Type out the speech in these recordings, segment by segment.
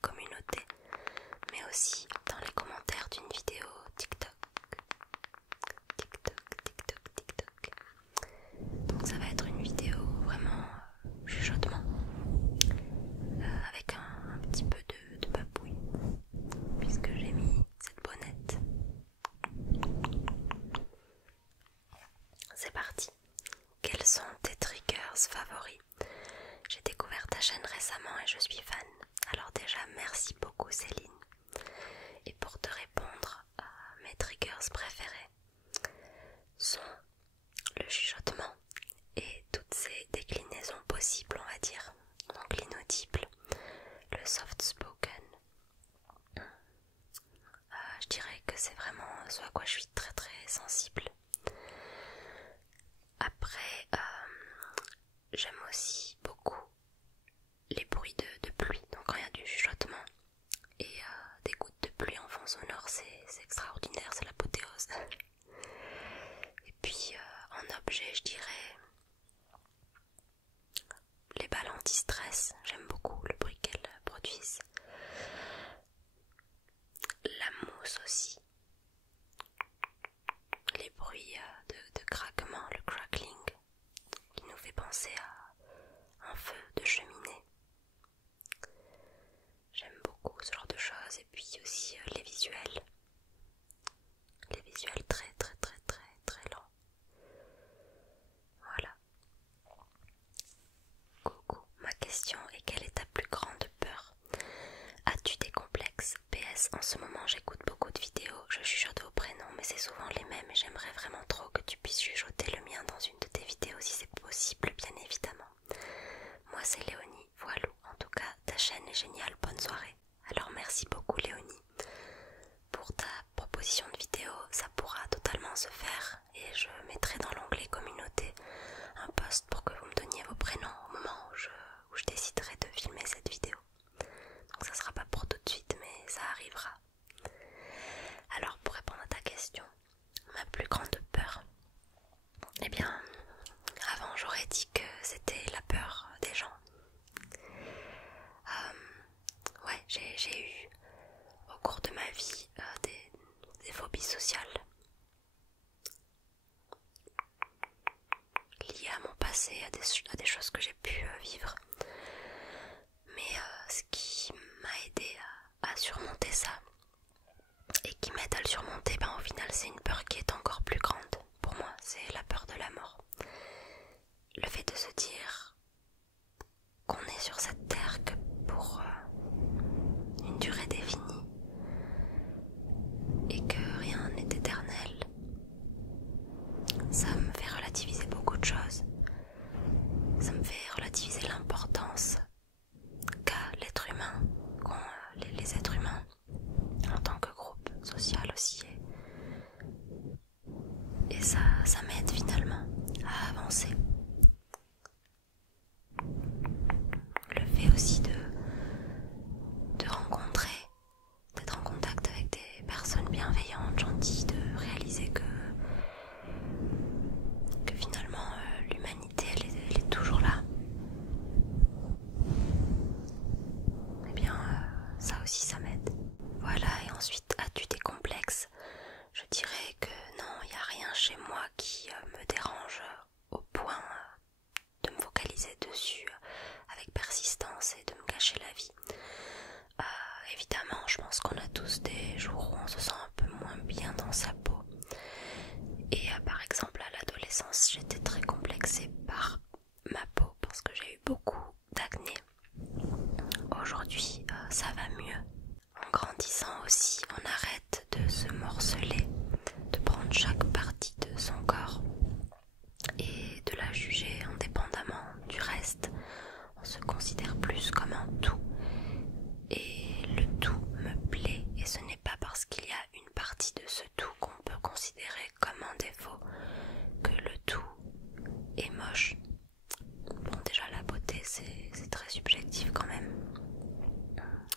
communautés, mais aussi dans les commentaires d'une vidéo TikTok. Donc ça va être une vidéo vraiment chuchotement, avec un petit peu de papouille, puisque j'ai mis cette bonnette. C'est parti. Quels sont tes triggers favoris? J'ai découvert ta chaîne récemment et je suis fan. Alors déjà, merci beaucoup Céline. Et pour te répondre, mes triggers préférés sont le chuchotement et toutes ses déclinaisons possibles, on va dire. Donc l'inaudible, le soft spoken. Je dirais que c'est vraiment ce à quoi je suis très très sensible. Après, j'aime aussi beaucoup les bruits de pluie, donc quand il y a du chuchotement et des gouttes de pluie en fond sonore, c'est extraordinaire, c'est l'apothéose. Et puis en objet, je dirais les balles anti-stress, j'aime beaucoup le bruit qu'elles produisent. La mousse aussi, les bruits de craquement, le crackling, qui nous fait penser à un feu de cheminée. J'aime beaucoup ce genre de choses, et puis aussi les visuels très très très très très lents. Voilà. Coucou, ma question est: quelle est ta plus grande peur? As-tu des complexes? PS, en ce moment j'écoute beaucoup de vidéos, je chuchote vos prénoms mais c'est souvent les mêmes et j'aimerais vraiment trop que tu puisses chuchoter le mien dans une de tes vidéos si c'est possible, bien évidemment. Moi c'est Léonie, voilou, en tout cas ta chaîne est géniale, bonne soirée. Alors merci beaucoup Léonie pour ta proposition de vidéo, ça pourra totalement se faire et je mettrai dans l'onglet communauté un post pour que vous me donniez vos prénoms au moment où je déciderai de filmer cette vidéo. Donc ça sera pas pour tout de suite mais ça arrivera. Alors pour répondre à ta question, ma plus grande peur, eh bien avant j'aurais dit que c'était la peur des gens. Ouais, j'ai eu au cours de ma vie des phobies sociales liées à mon passé, à des choses que j'ai pu vivre. Mais ce qui m'a aidé à surmonter ça et qui m'aide à le surmonter, ben au final c'est une peur qui est encore plus grande pour moi, c'est la peur de la mort. Le fait de se dire qu'on est sur cette terre que pour une durée définie et que rien n'est éternel, ça me fait relativiser beaucoup de choses. Ça me fait relativiser l'importance qu'a l'être humain, qu'ont les êtres humains en tant que groupe social aussi. Et ça m'aide finalement à avancer. Le fait aussi de rencontrer, d'être en contact avec des personnes bienveillantes, gentilles, de réaliser que finalement l'humanité elle est toujours là. Eh bien ça aussi ça m'aide. Voilà, et ensuite, as-tu des complexes? Je dirais que non, il n'y a rien chez moi qui me dérange au point de me focaliser dessus avec persistance et de me gâcher la vie. Évidemment, je pense qu'on a tous des jours où on se sent un peu moins bien dans sa peau. Et par exemple, à l'adolescence, j'étais très complexée par ma peau parce que j'ai eu beaucoup d'acné. Aujourd'hui, ça va mieux. En grandissant aussi, on arrête de se morceler, de prendre chaque partie de son corps et de la juger indépendamment du reste. On se considère plus comme un tout et le tout me plaît, et ce n'est pas parce qu'il y a une partie de ce tout qu'on peut considérer comme un défaut que le tout est moche. Bon, déjà la beauté c'est très subjectif quand même,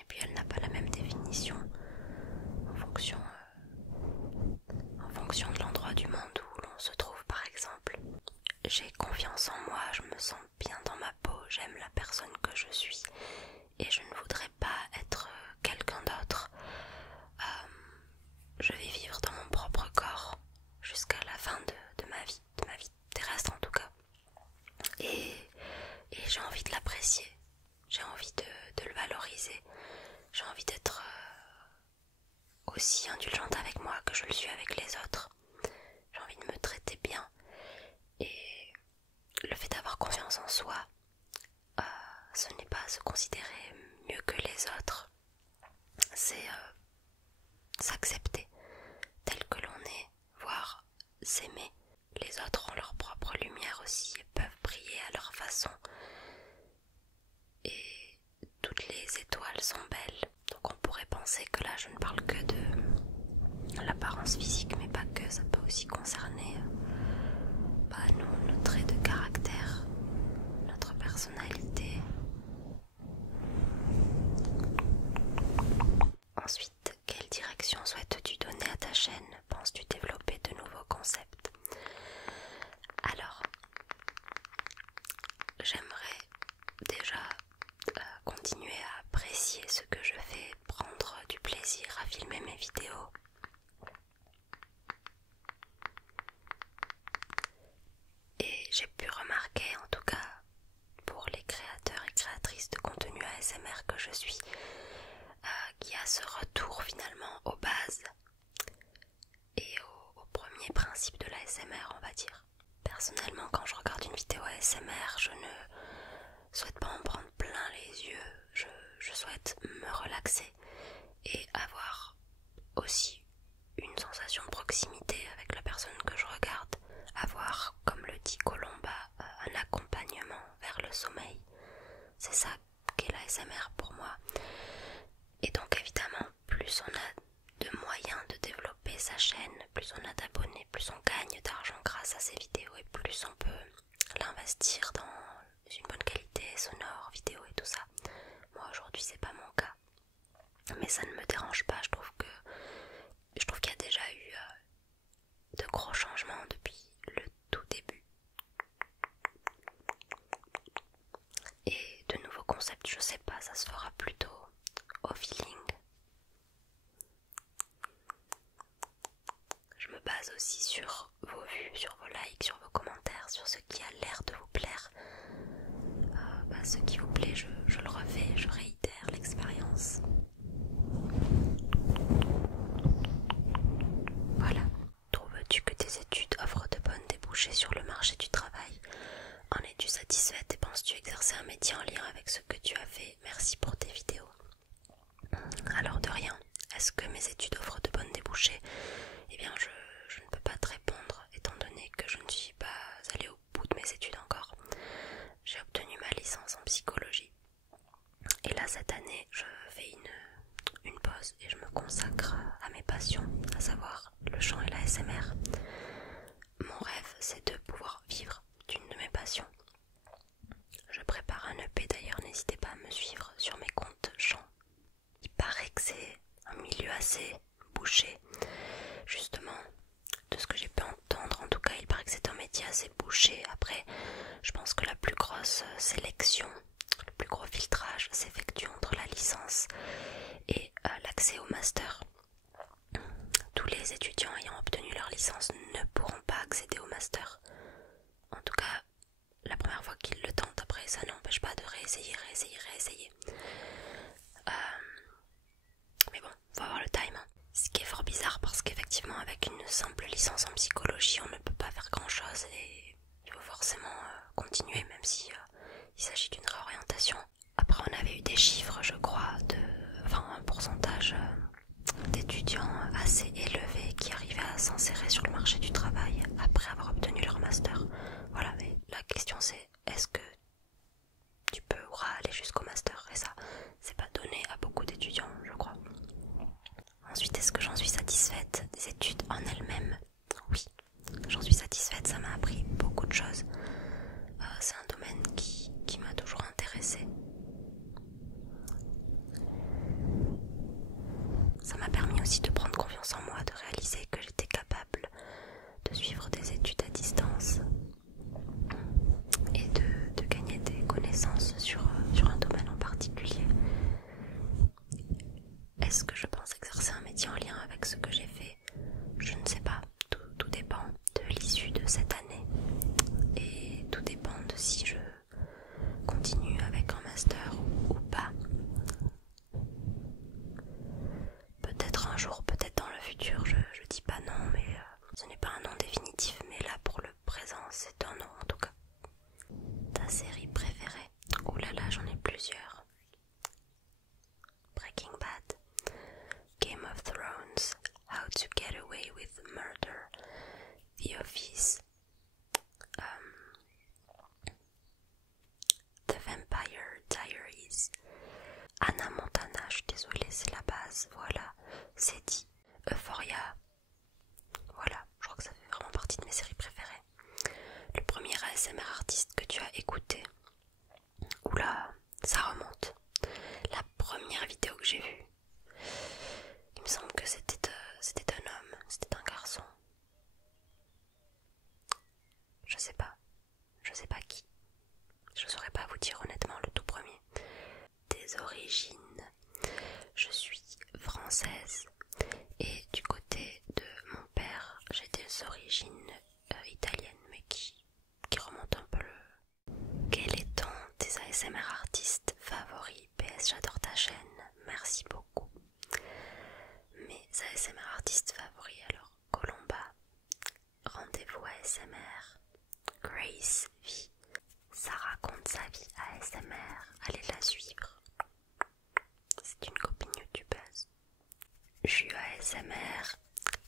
et puis elle n'a pas la même définition en fonction de l'endroit du monde où l'on se trouve par exemple. J'ai confiance en moi, je me sens bien dans ma peau, j'aime la personne que je suis et je ne voudrais pas être je vais vivre dans mon propre corps jusqu'à la fin de ma vie terrestre en tout cas. Et j'ai envie de l'apprécier, j'ai envie de le valoriser, j'ai envie d'être aussi indulgente avec moi que je le suis avec les autres. J'ai envie de me traiter bien. Et le fait d'avoir confiance en soi, ce n'est pas se considérer mieux que les autres, c'est s'accepter tel que l'on est, voire s'aimer. Les autres ont leur propre lumière aussi et peuvent briller à leur façon. Et toutes les étoiles sont belles. Donc on pourrait penser que là je ne parle que de l'apparence physique, mais pas que, ça peut aussi concerner nos traits de caractère, notre personnalité. Ensuite, quelle direction souhaites-tu donner à ta chaîne? Penses-tu développer de nouveaux concepts? Alors, j'aimerais déjà continuer à apprécier ce que je fais, prendre du plaisir à filmer mes vidéos. Et j'ai pu remarquer, en tout cas pour les créateurs et créatrices de contenu ASMR que je suis, qu'il y a ce retour finalement aux bases et au premier principe de l'ASMR, on va dire. Personnellement, quand je regarde une vidéo ASMR, je ne souhaite pas en prendre plein les yeux, je souhaite me relaxer et avoir aussi une sensation de proximité avec la personne que je regarde, avoir, comme le dit Colomba, un accompagnement vers le sommeil. C'est ça qu'est l'ASMR pour moi. Et donc évidemment, plus on a de moyens de développer sa chaîne, plus on a d'abonnés, plus on gagne d'argent grâce à ces vidéos et plus on peut l'investir dans une bonne qualité sonore, vidéo et tout ça. Moi aujourd'hui c'est pas mon cas, mais ça ne me dérange pas. Je trouve qu'il y a déjà eu de gros changements depuis le tout début et de nouveaux concepts, je sais pas, ça se fera plutôt au feeling. Je me base aussi sur vos vues, sur vos likes, sur vos commentaires, sur ce qui a l'air de vous plaire. Ce qui vous plaît, je le refais, je réitère l'expérience. Voilà. Trouves-tu que tes études offrent de bonnes débouchés sur le marché du travail? En es-tu satisfaite et penses-tu exercer un métier en lien avec ce que tu as fait? Merci pour tes vidéos. Alors de rien. Est-ce que mes études offrent de bonnes débouchés? Eh bien je ne peux pas te répondre étant donné que je ne suis pas allée au bout de mes études encore. J'ai obtenu ma licence en psychologie. Et là cette année je fais une pause et je me consacre à mes passions, à savoir le chant et l'ASMR. Mon rêve c'est de pouvoir vivre d'une de mes passions. Je prépare un EP d'ailleurs, n'hésitez pas à me suivre sur mes comptes chant. Il paraît que c'est un milieu assez bouché, justement, de ce que j'ai pu entendre. En tout cas il paraît que c'est un métier assez bouché. Après je pense que la plus grosse sélection, le plus gros filtrage s'effectue entre la licence et l'accès au master. Tous les étudiants ayant obtenu leur licence ne pourront pas accéder au master. En tout cas, la première fois qu'ils le tentent, après ça n'empêche pas de réessayer. Mais bon, faut avoir le time. Ce qui est fort bizarre parce qu'effectivement avec une simple licence en psychologie, on ne peut pas faire grand chose et il faut forcément continuer même si il s'agit d'une réorientation. Après on avait eu des chiffres je crois un pourcentage d'étudiants assez élevés qui arrivaient à s'insérer sur le marché du travail après avoir obtenu leur master. Voilà, mais la question c'est est-ce que tu pourras aller jusqu'au master? Et ça, c'est pas donné à beaucoup d'étudiants je crois. Ensuite, est-ce que j'en suis satisfaite des études en elles-mêmes? Oui, j'en suis satisfaite, ça m'a appris beaucoup de choses. C'est un domaine qui m'a toujours intéressée. Ça m'a permis aussi de prendre confiance en moi, de réaliser que j'étais capable de suivre des études à distance et de gagner des connaissances sur un domaine en particulier. Est-ce que je pense exercer un métier en lien avec ce que j'ai fait? The Office, The Vampire Diaries, Hannah Montana, je suis désolée, c'est la base, voilà, c'est dit. Euphoria, voilà, je crois que ça fait vraiment partie de mes séries préférées. Le premier ASMR artiste que tu as écouté, oula, ça remonte. La première vidéo que j'ai vue, il me semble que c'était un homme, c'était un garçon. Je sais pas qui. Je saurais pas vous dire honnêtement le tout premier. Des origines, je suis française et du côté de mon père, j'ai des origines italiennes mais qui remontent un peu le... Quel est ton des ASMR artistes favoris? PS, j'adore ta chaîne, merci beaucoup. Mes ASMR artistes favoris, alors Colomba, Rendez-vous ASMR, Grace V, ça raconte sa vie ASMR, allez la suivre. C'est une copine youtubeuse. Ju ASMR,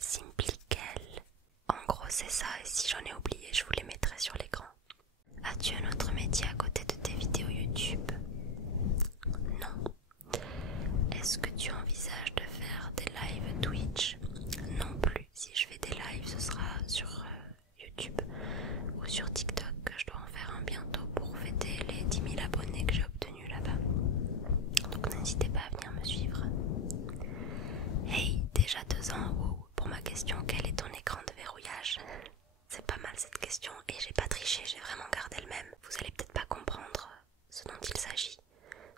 Simply Kel. En gros c'est ça, et si j'en ai oublié, je vous les mettrai sur l'écran. As-tu un autre métier à côté de tes vidéos YouTube? Non. Est-ce que tu envisages de faire des lives Twitch? Non plus. Si je fais des lives, ce sera sur YouTube ou sur TikTok, que je dois en faire un bientôt pour fêter les 10 000 abonnés que j'ai obtenus là-bas. Donc n'hésitez pas à venir me suivre. Hey, déjà 2 ans, wow. Pour ma question, quel est ton écran de verrouillage? C'est pas mal cette question et j'ai pas triché, j'ai vraiment gardé le même. Vous allez peut-être pas comprendre ce dont il s'agit.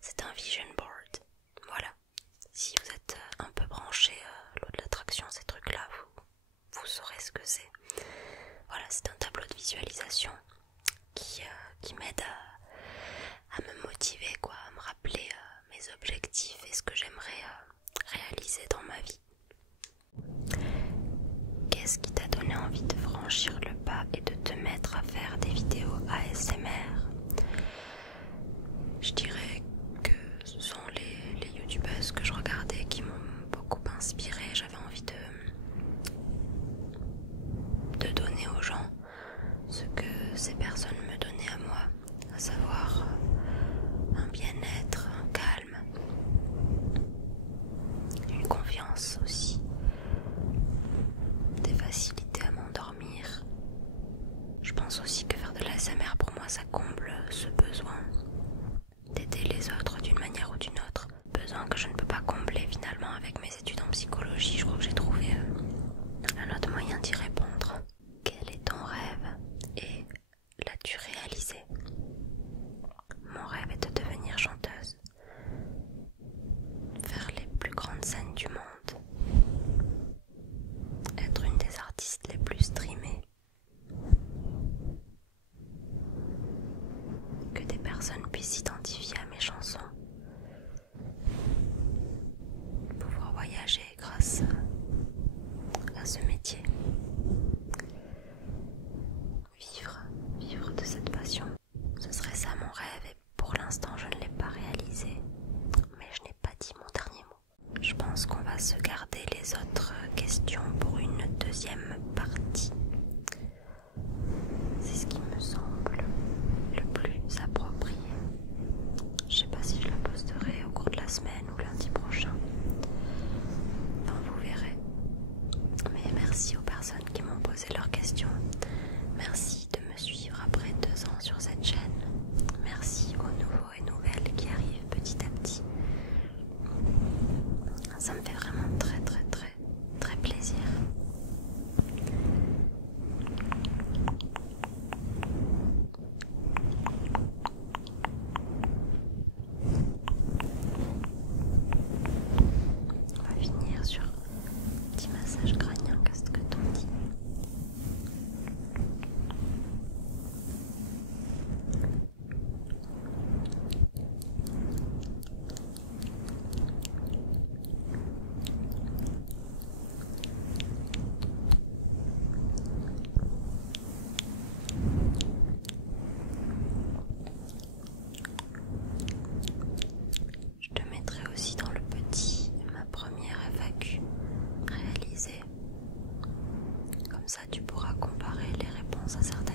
C'est un vision board. Voilà. Si vous êtes un peu branché loi de l'attraction, ces trucs-là, vous saurez ce que c'est. Voilà, c'est un tableau de visualisation qui m'aide à me motiver, quoi, à me rappeler mes objectifs et ce que j'aimerais réaliser dans ma vie. Qu'est-ce qui t'a donné envie de franchir le pas et de te mettre à faire des vidéos ASMR? Je dirais que ce sont les youtubeuses que je regardais qui m'ont beaucoup inspirée. J'avais envie de donner aux gens ce que ces personnes me donnaient à moi, à savoir un bien-être, un calme, une confiance aussi, des facilités à m'endormir. Je pense aussi que faire de l'ASMR pour moi ça comble ce besoin d'aider les autres d'une manière ou d'une autre, besoin que je ne peux pas combler finalement avec mes études en psychologie. Je crois que j'ai trouvé un autre moyen d'y répondre. Quel est ton rêve et l'as-tu réalisé? Mon rêve est de devenir chanteuse, faire les plus grandes scènes du monde, être une des artistes les plus streamées, que des personnes puissent s'identifier à mes chansons, pouvoir voyager grâce à ce métier, vivre de cette passion. Ce serait ça mon rêve et pour l'instant je ne l'ai pas réalisé, mais je n'ai pas dit mon dernier mot. Je pense qu'on va se garder les autres questions pour une deuxième partie. C'est ce qui me semble le plus approprié. à certains